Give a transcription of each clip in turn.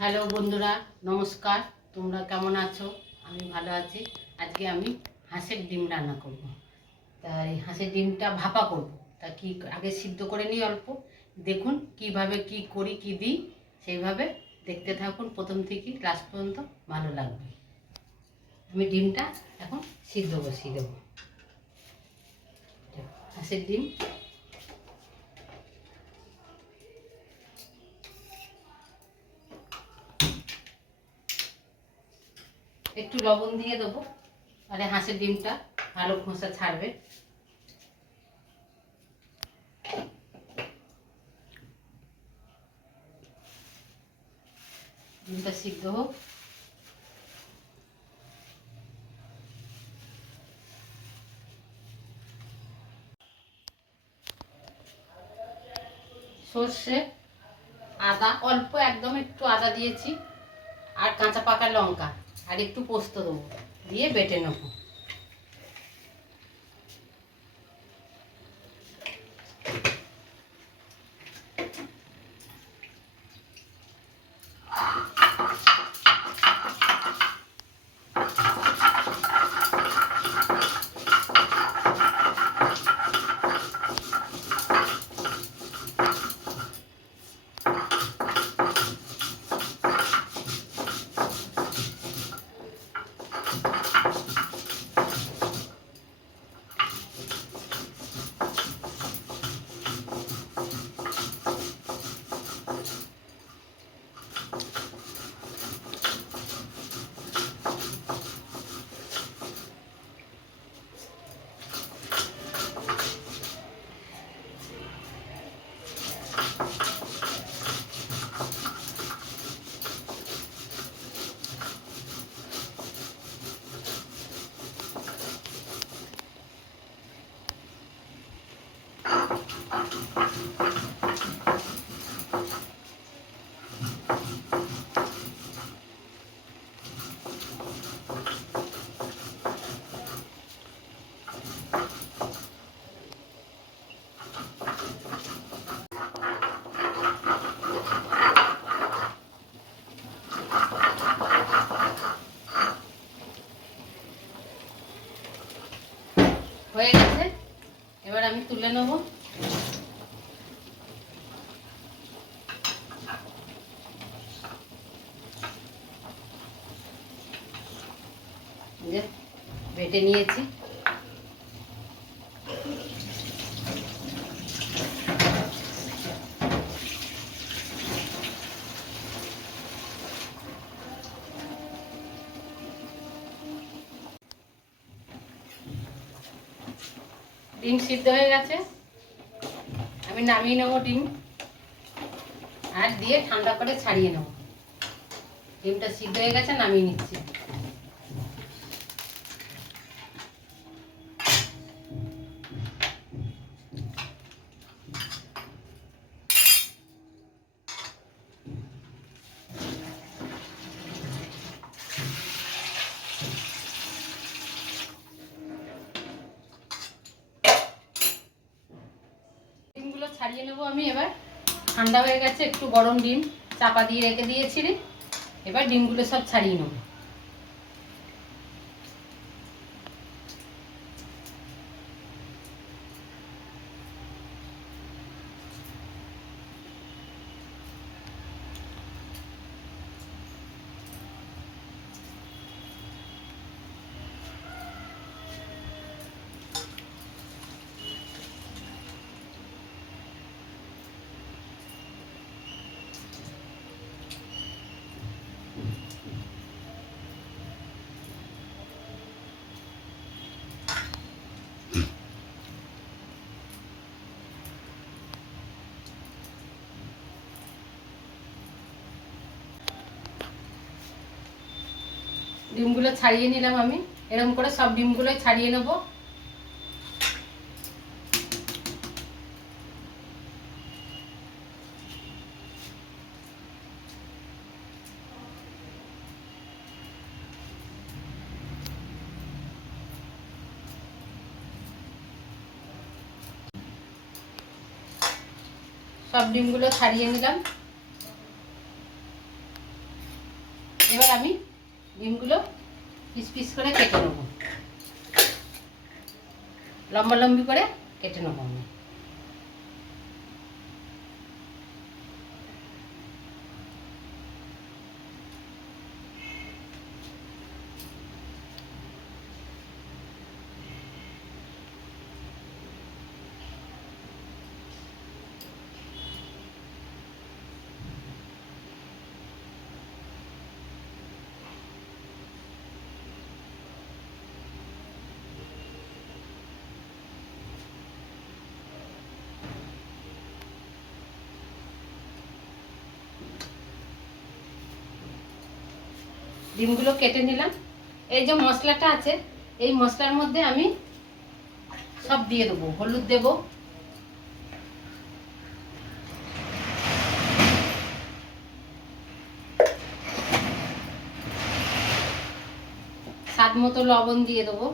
Hello বন্ধুরা, নমস্কার। তোমরা কেমন আছো? আমি ভালো আছি। আজকে আমি হাঁসের ডিম রান্না করব। তাই হাঁসের ডিমটা ভাপা করব। তা কি আগে সিদ্ধ করে নিই অল্প। দেখুন কিভাবে কি করি, কি দিই, সেইভাবে দেখতে থাকুন প্রথম থেকে লাস্ট পর্যন্ত, ভালো লাগবে। আমি ডিমটা এখন সিদ্ধ বসিয়ে দেবো। হাঁসের ডিম একটু লবণ দিয়ে দেবো, তাহলে হাঁসের ডিমটা ভালো খোসা ছাড়বে। ডিমটা সিদ্ধ হোক। সর্ষে, আদা, অল্প একদম একটু আদা দিয়েছি, আর কাঁচা পাকা লঙ্কা, আর একটু পোস্ত দেবো, দিয়ে বেটে নেব। হয়ে গেছে, এবার আমি তুলে নেব। বেটে নিয়েছি। ডিম সিদ্ধ হয়ে গেছে, আমি নামিয়ে নেবো ডিম, আর দিয়ে ঠান্ডা করে ছাড়িয়ে নেব। ডিমটা সিদ্ধ হয়ে গেছে, নামিয়ে নিচ্ছি। ডিমগুলো ছাড়িয়ে নেবো আমি এবার। ঠান্ডা হয়ে গেছে, একটু গরম ডিম চাপা দিয়ে রেখে দিয়েছি। এবার ডিমগুলো সব ছাড়িয়ে নেবো। ডিমগুলো ছাড়িয়ে নিলাম আমি, এরকম করে সব ডিমগুলোই ছাড়িয়ে নেব। সব ডিমগুলো ছাড়িয়ে নিলাম। এবার আমি ডিমগুলো পিস পিস করে কেটে নেব, লম্বা লম্বি করে কেটে নেব আমি। ডিমগুলো কেটে নিলাম। এই যে মশলাটা আছে, এই মশলার মধ্যে আমি সব দিয়ে দেবো। হলুদ দেব, স্বাদ মতো লবণ দিয়ে দেবো,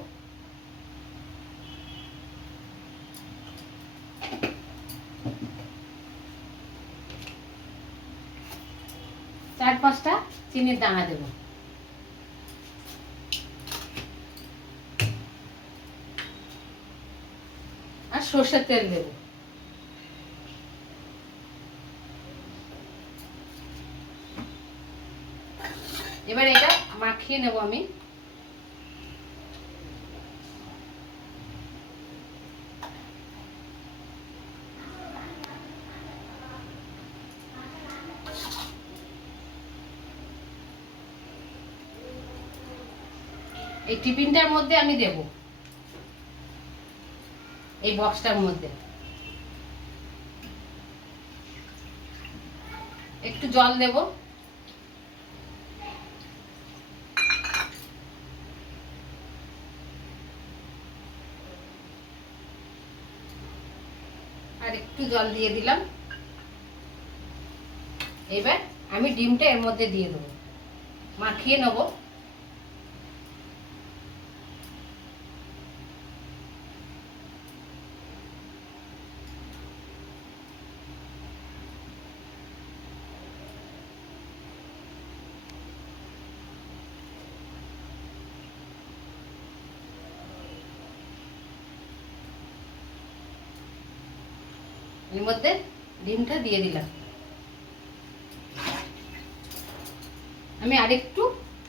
চার পাঁচটা চিনির দানা দেবো, আর সর্ষের তেল দেবো। এবার এটা মাখিয়ে নেব আমি। এই টিফিনটার মধ্যে আমি দেব, এই বক্সটার মধ্যে একটু জল দেব, আর একটু জল দিয়ে দিলাম। এবার আমি ডিমটা এর মধ্যে দিয়ে দেবো, মাখিয়ে নেব। এর মধ্যে ডিমটা দিয়ে দিলাম। আমি আরেকটু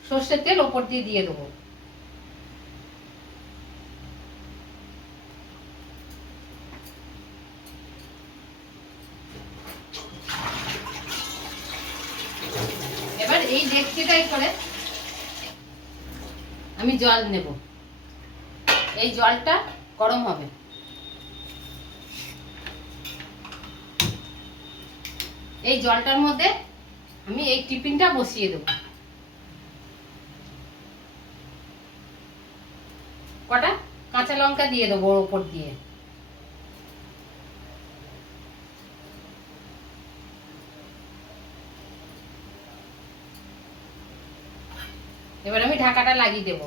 সর্ষের তেল ওপর দিয়ে দিয়ে দেবো। এবার এই ডেকচিটাই করে আমি জল নেব, এই জলটা গরম হবে। এই জলটার মধ্যে আমি এই টিফিনটা বসিয়ে দেবো। কটা কাঁচা লঙ্কা দিয়ে দেবো ওর উপর দিয়ে। এবার আমি ঢাকাটা লাগিয়ে দেব।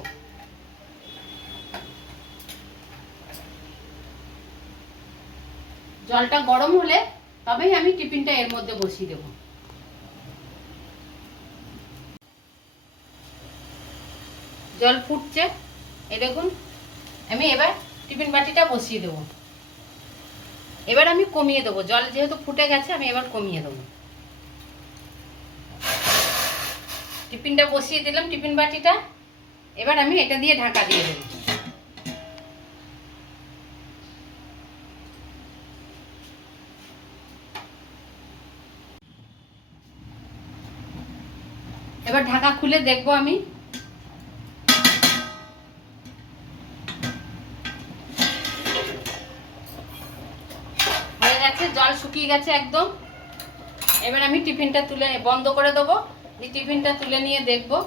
জলটা গরম হলে তবেই আমি টিফিনটা এর মধ্যে বসিয়ে দেব। জল ফুটছে, এই দেখুন। আমি এবার টিফিন বাটিটা বসিয়ে দেব। এবার আমি কমিয়ে দেবো, জল যেহেতু ফুটে গেছে আমি এবার কমিয়ে দেবো। টিফিনটা বসিয়ে দিলাম, টিফিন বাটিটা। এবার আমি এটা দিয়ে ঢাকা দিয়ে দেবো। এবার ঢাকা খুলে দেখবো আমি। হয়ে গেছে, জল শুকিয়ে গেছে একদম। এবার আমি টিফিনটা তুলে বন্ধ করে দেবো। এই টিফিনটা তুলে নিয়ে দেখবো।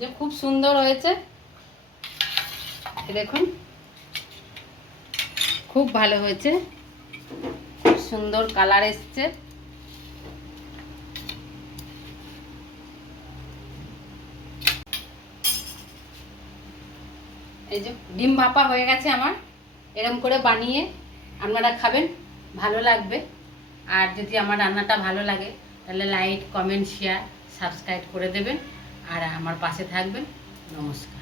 যে খুব সুন্দর হয়েছে, দেখুন খুব ভালো হয়েছে, খুব সুন্দর কালার এসছে। এই যে ডিম ভাপা হয়ে গেছে আমার। এরকম করে বানিয়ে আপনারা খাবেন, ভালো লাগবে। আর যদি আমার রান্নাটা ভালো লাগে তাহলে লাইক, কমেন্ট, শেয়ার, সাবস্ক্রাইব করে দেবেন আর আমার পাশে থাকবেন। নমস্কার।